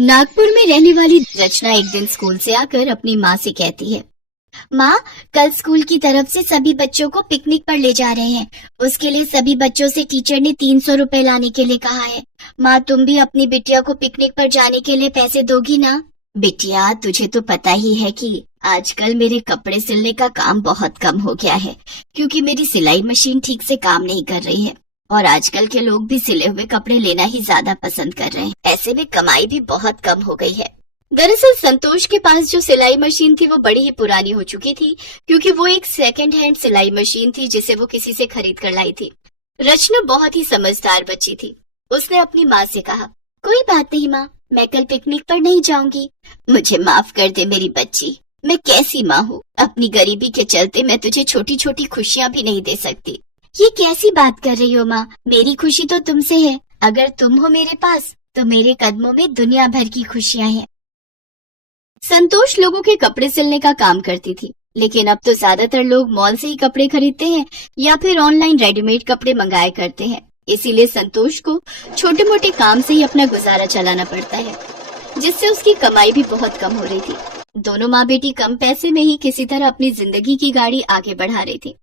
नागपुर में रहने वाली रचना एक दिन स्कूल से आकर अपनी माँ से कहती है, माँ, कल स्कूल की तरफ से सभी बच्चों को पिकनिक पर ले जा रहे हैं। उसके लिए सभी बच्चों से टीचर ने 300 रुपए लाने के लिए कहा है। माँ, तुम भी अपनी बिटिया को पिकनिक पर जाने के लिए पैसे दोगी ना? बिटिया, तुझे तो पता ही है कि आजकल मेरे कपड़े सिलने का काम बहुत कम हो गया है, क्योंकि मेरी सिलाई मशीन ठीक से काम नहीं कर रही है और आजकल के लोग भी सिले हुए कपड़े लेना ही ज्यादा पसंद कर रहे हैं। ऐसे में कमाई भी बहुत कम हो गई है। दरअसल संतोष के पास जो सिलाई मशीन थी वो बड़ी ही पुरानी हो चुकी थी, क्योंकि वो एक सेकंड हैंड सिलाई मशीन थी जिसे वो किसी से खरीद कर लाई थी। रचना बहुत ही समझदार बच्ची थी। उसने अपनी माँ से कहा, कोई बात नहीं माँ, मैं कल पिकनिक पर नहीं जाऊंगी। मुझे माफ कर दे मेरी बच्ची, मैं कैसी माँ हूँ, अपनी गरीबी के चलते मैं तुझे छोटी छोटी खुशियाँ भी नहीं दे सकती। ये कैसी बात कर रही हो माँ, मेरी खुशी तो तुमसे है। अगर तुम हो मेरे पास तो मेरे कदमों में दुनिया भर की खुशियाँ हैं। संतोष लोगों के कपड़े सिलने का काम करती थी, लेकिन अब तो ज्यादातर लोग मॉल से ही कपड़े खरीदते हैं या फिर ऑनलाइन रेडीमेड कपड़े मंगाया करते हैं। इसीलिए संतोष को छोटे मोटे काम से ही अपना गुजारा चलाना पड़ता है, जिससे उसकी कमाई भी बहुत कम हो रही थी। दोनों माँ बेटी कम पैसे में ही किसी तरह अपनी जिंदगी की गाड़ी आगे बढ़ा रही थी।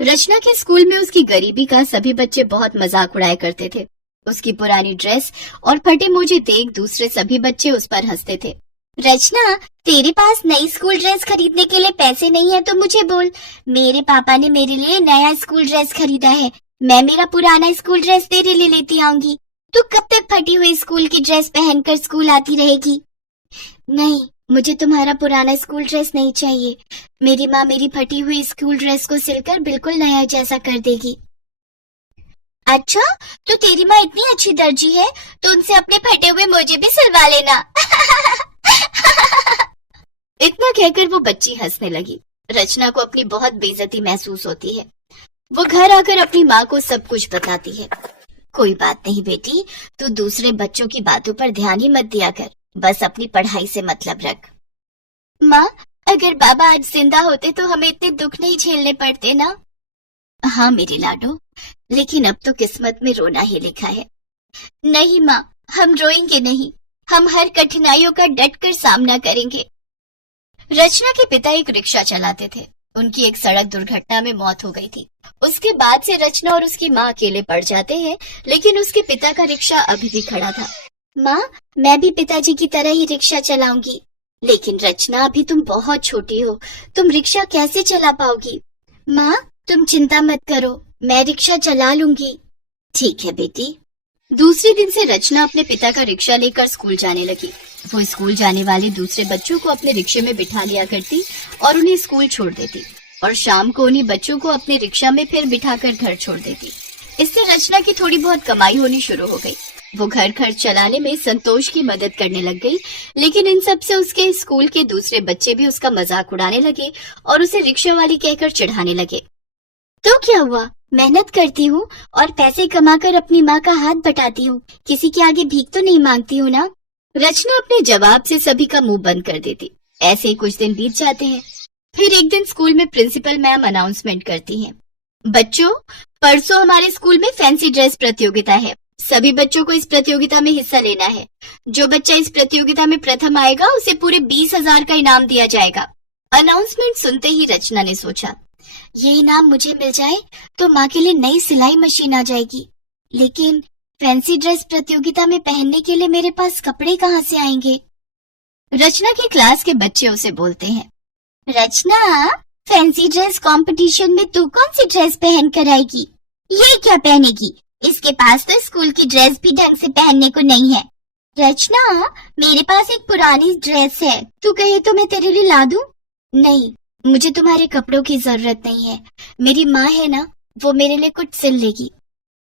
रचना के स्कूल में उसकी गरीबी का सभी बच्चे बहुत मजाक उड़ाया करते थे। उसकी पुरानी ड्रेस और फटे मोजे देख दूसरे सभी बच्चे उस पर हंसते थे। रचना, तेरे पास नई स्कूल ड्रेस खरीदने के लिए पैसे नहीं है तो मुझे बोल। मेरे पापा ने मेरे लिए नया स्कूल ड्रेस खरीदा है, मैं मेरा पुराना स्कूल ड्रेस तेरे लिए लेती आऊंगी। तू कब तक फटी हुई स्कूल की ड्रेस पहनकर स्कूल आती रहेगी? नहीं, मुझे तुम्हारा पुराना स्कूल ड्रेस नहीं चाहिए। मेरी माँ मेरी फटी हुई स्कूल ड्रेस को सिलकर बिल्कुल नया जैसा कर देगी। अच्छा, तो तेरी माँ इतनी अच्छी दर्जी है तो उनसे अपने फटे हुए मोजे भी सिलवा लेना। इतना कहकर वो बच्ची हंसने लगी। रचना को अपनी बहुत बेइज्जती महसूस होती है। वो घर आकर अपनी माँ को सब कुछ बताती है। कोई बात नहीं बेटी, तू दूसरे बच्चों की बातों पर ध्यान ही मत दिया कर, बस अपनी पढ़ाई से मतलब रख। माँ, अगर बाबा आज जिंदा होते तो हमें इतने दुख नहीं झेलने पड़ते ना? हाँ मेरी लाडो, लेकिन अब तो किस्मत में रोना ही लिखा है। नहीं माँ, हम रोएंगे नहीं, हम हर कठिनाइयों का डटकर सामना करेंगे। रचना के पिता एक रिक्शा चलाते थे। उनकी एक सड़क दुर्घटना में मौत हो गई थी। उसके बाद से रचना और उसकी माँ अकेले पड़ जाते हैं, लेकिन उसके पिता का रिक्शा अभी भी खड़ा था। माँ, मैं भी पिताजी की तरह ही रिक्शा चलाऊंगी। लेकिन रचना, अभी तुम बहुत छोटी हो, तुम रिक्शा कैसे चला पाओगी? माँ, तुम चिंता मत करो, मैं रिक्शा चला लूंगी। ठीक है बेटी। दूसरे दिन से रचना अपने पिता का रिक्शा लेकर स्कूल जाने लगी। वो स्कूल जाने वाले दूसरे बच्चों को अपने रिक्शे में बिठा लिया करती और उन्हें स्कूल छोड़ देती, और शाम को उन्हीं बच्चों को अपने रिक्शा में फिर बिठाकर घर छोड़ देती। इससे रचना की थोड़ी बहुत कमाई होनी शुरू हो गई। वो घर खर्च चलाने में संतोष की मदद करने लग गई, लेकिन इन सब से उसके स्कूल के दूसरे बच्चे भी उसका मजाक उड़ाने लगे और उसे रिक्शा वाली कहकर चिढ़ाने लगे। तो क्या हुआ, मेहनत करती हूँ और पैसे कमाकर अपनी माँ का हाथ बटाती हूँ, किसी के आगे भीख तो नहीं मांगती हूँ ना? रचना अपने जवाब से सभी का मुंह बंद कर देती। ऐसे ही कुछ दिन बीत जाते हैं। फिर एक दिन स्कूल में प्रिंसिपल मैम अनाउंसमेंट करती हैं, बच्चों, परसों हमारे स्कूल में फैंसी ड्रेस प्रतियोगिता है। सभी बच्चों को इस प्रतियोगिता में हिस्सा लेना है। जो बच्चा इस प्रतियोगिता में प्रथम आएगा उसे पूरे 20,000 का इनाम दिया जाएगा। अनाउंसमेंट सुनते ही रचना ने सोचा, ये इनाम मुझे मिल जाए तो माँ के लिए नई सिलाई मशीन आ जाएगी, लेकिन फैंसी ड्रेस प्रतियोगिता में पहनने के लिए मेरे पास कपड़े कहाँ से आएंगे? रचना की क्लास के बच्चे उसे बोलते हैं, रचना, फैंसी ड्रेस कंपटीशन में तू कौन सी ड्रेस पहन कर आएगी? ये क्या पहनेगी? इसके पास तो स्कूल की ड्रेस भी ढंग से पहनने को नहीं है। रचना, मेरे पास एक पुरानी ड्रेस है, तू कहे तो मैं तेरे लिए ला दूं? नहीं, मुझे तुम्हारे कपड़ों की जरूरत नहीं है, मेरी माँ है ना, वो मेरे लिए कुछ सिल लेगी।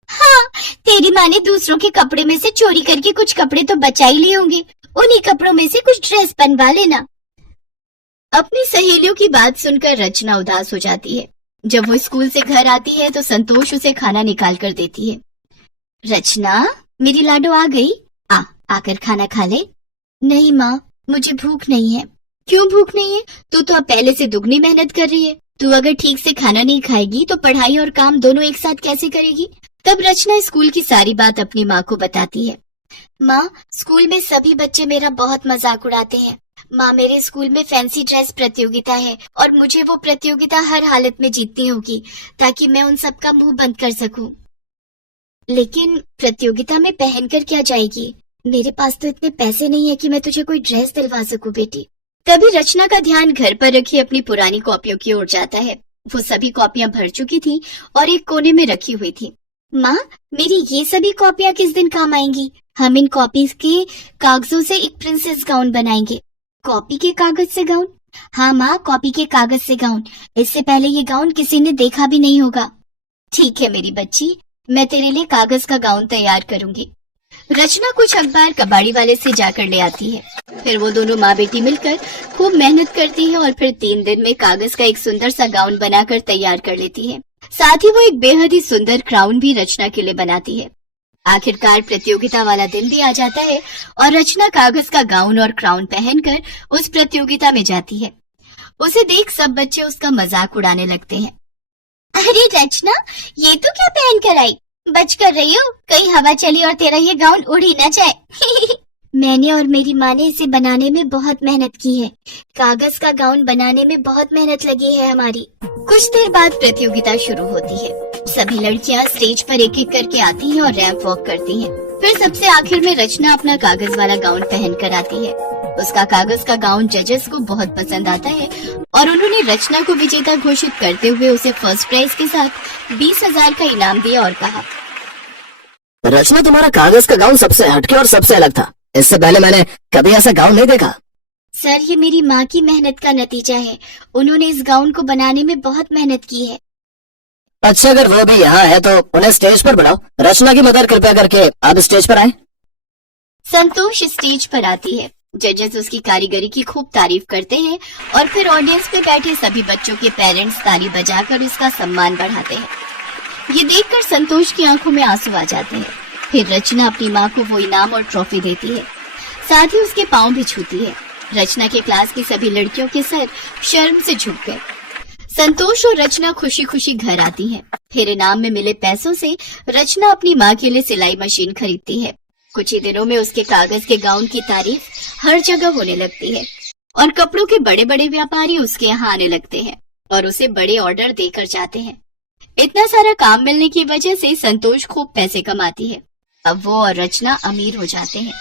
हाँ, तेरी माँ ने दूसरों के कपड़े में से चोरी करके कुछ कपड़े तो बचा ही लिए होंगे, उन्हीं कपड़ों में से कुछ ड्रेस बनवा लेना। अपनी सहेलियों की बात सुनकर रचना उदास हो जाती है। जब वो स्कूल से घर आती है तो संतोष उसे खाना निकाल कर देती है। रचना, मेरी लाडो आ गई, आकर खाना खा ले। नहीं माँ, मुझे भूख नहीं है। क्यों भूख नहीं है? तू तो अब पहले से दुगनी मेहनत कर रही है। तू अगर ठीक से खाना नहीं खाएगी तो पढ़ाई और काम दोनों एक साथ कैसे करेगी? तब रचना स्कूल की सारी बात अपनी माँ को बताती है। माँ, स्कूल में सभी बच्चे मेरा बहुत मजाक उड़ाते हैं। माँ, मेरे स्कूल में फैंसी ड्रेस प्रतियोगिता है और मुझे वो प्रतियोगिता हर हालत में जीतनी होगी ताकि मैं उन सब का मुंह बंद कर सकूं। लेकिन प्रतियोगिता में पहनकर क्या जाएगी? मेरे पास तो इतने पैसे नहीं है कि मैं तुझे कोई ड्रेस दिलवा सकूं बेटी। तभी रचना का ध्यान घर पर रखी अपनी पुरानी कॉपियों की ओर जाता है। वो सभी कॉपियां भर चुकी थी और एक कोने में रखी हुई थी। माँ, मेरी ये सभी कॉपियां किस दिन काम आएंगी? हम इन कॉपीज के कागजों से एक प्रिंसेस गाउन बनाएंगे। कॉपी के कागज से गाउन? हाँ माँ, कॉपी के कागज से गाउन। इससे पहले ये गाउन किसी ने देखा भी नहीं होगा। ठीक है मेरी बच्ची, मैं तेरे लिए कागज का गाउन तैयार करूंगी। रचना कुछ अखबार कबाड़ी वाले से जाकर ले आती है। फिर वो दोनों माँ बेटी मिलकर खूब मेहनत करती है और फिर 3 दिन में कागज का एक सुंदर सा गाउन बनाकर तैयार कर लेती है। साथ ही वो एक बेहद ही सुंदर क्राउन भी रचना के लिए बनाती है। आखिरकार प्रतियोगिता वाला दिन भी आ जाता है और रचना कागज का गाउन और क्राउन पहनकर उस प्रतियोगिता में जाती है। उसे देख सब बच्चे उसका मजाक उड़ाने लगते हैं। अरे रचना, ये तो क्या पहन कर आई? बच कर रही हो, कहीं हवा चली और तेरा ये गाउन उड़ ही ना जाए। मैंने और मेरी माँ ने इसे बनाने में बहुत मेहनत की है। कागज का गाउन बनाने में बहुत मेहनत लगी है हमारी। कुछ देर बाद प्रतियोगिता शुरू होती है। सभी लड़कियाँ स्टेज पर एक एक करके आती हैं और रैंप वॉक करती हैं। फिर सबसे आखिर में रचना अपना कागज वाला गाउन पहन कर आती है। उसका कागज का गाउन जजेस को बहुत पसंद आता है और उन्होंने रचना को विजेता घोषित करते हुए उसे फर्स्ट प्राइज के साथ 20,000 का इनाम दिया और कहा, रचना, तुम्हारा कागज का गाउन सबसे हटके और सबसे अलग था। इससे पहले मैंने कभी ऐसा गाउन नहीं देखा। सर, ये मेरी माँ की मेहनत का नतीजा है। उन्होंने इस गाउन को बनाने में बहुत मेहनत की है। अच्छा, अगर वो भी यहाँ है तो उन्हें स्टेज पर बुलाओ। रचना की मदद कृपया करके अब स्टेज पर आए। संतोष स्टेज पर आती है। जजेस उसकी कारीगरी की खूब तारीफ करते हैं और फिर ऑडियंस में बैठे सभी बच्चों के पेरेंट्स ताली बजाकर उसका सम्मान बढ़ाते हैं। ये देखकर संतोष की आंखों में आंसू आ जाते हैं। फिर रचना अपनी माँ को वो इनाम और ट्रॉफी देती है, साथ ही उसके पाँव भी छूती है। रचना के क्लास की सभी लड़कियों के सर शर्म से झुक गए। संतोष और रचना खुशी खुशी घर आती हैं। फिर इनाम में मिले पैसों से रचना अपनी माँ के लिए सिलाई मशीन खरीदती है। कुछ ही दिनों में उसके कागज के गाउन की तारीफ हर जगह होने लगती है और कपड़ों के बड़े बड़े व्यापारी उसके यहाँ आने लगते हैं और उसे बड़े ऑर्डर देकर जाते हैं। इतना सारा काम मिलने की वजह से संतोष खूब पैसे कमाती है। अब वो और रचना अमीर हो जाते हैं।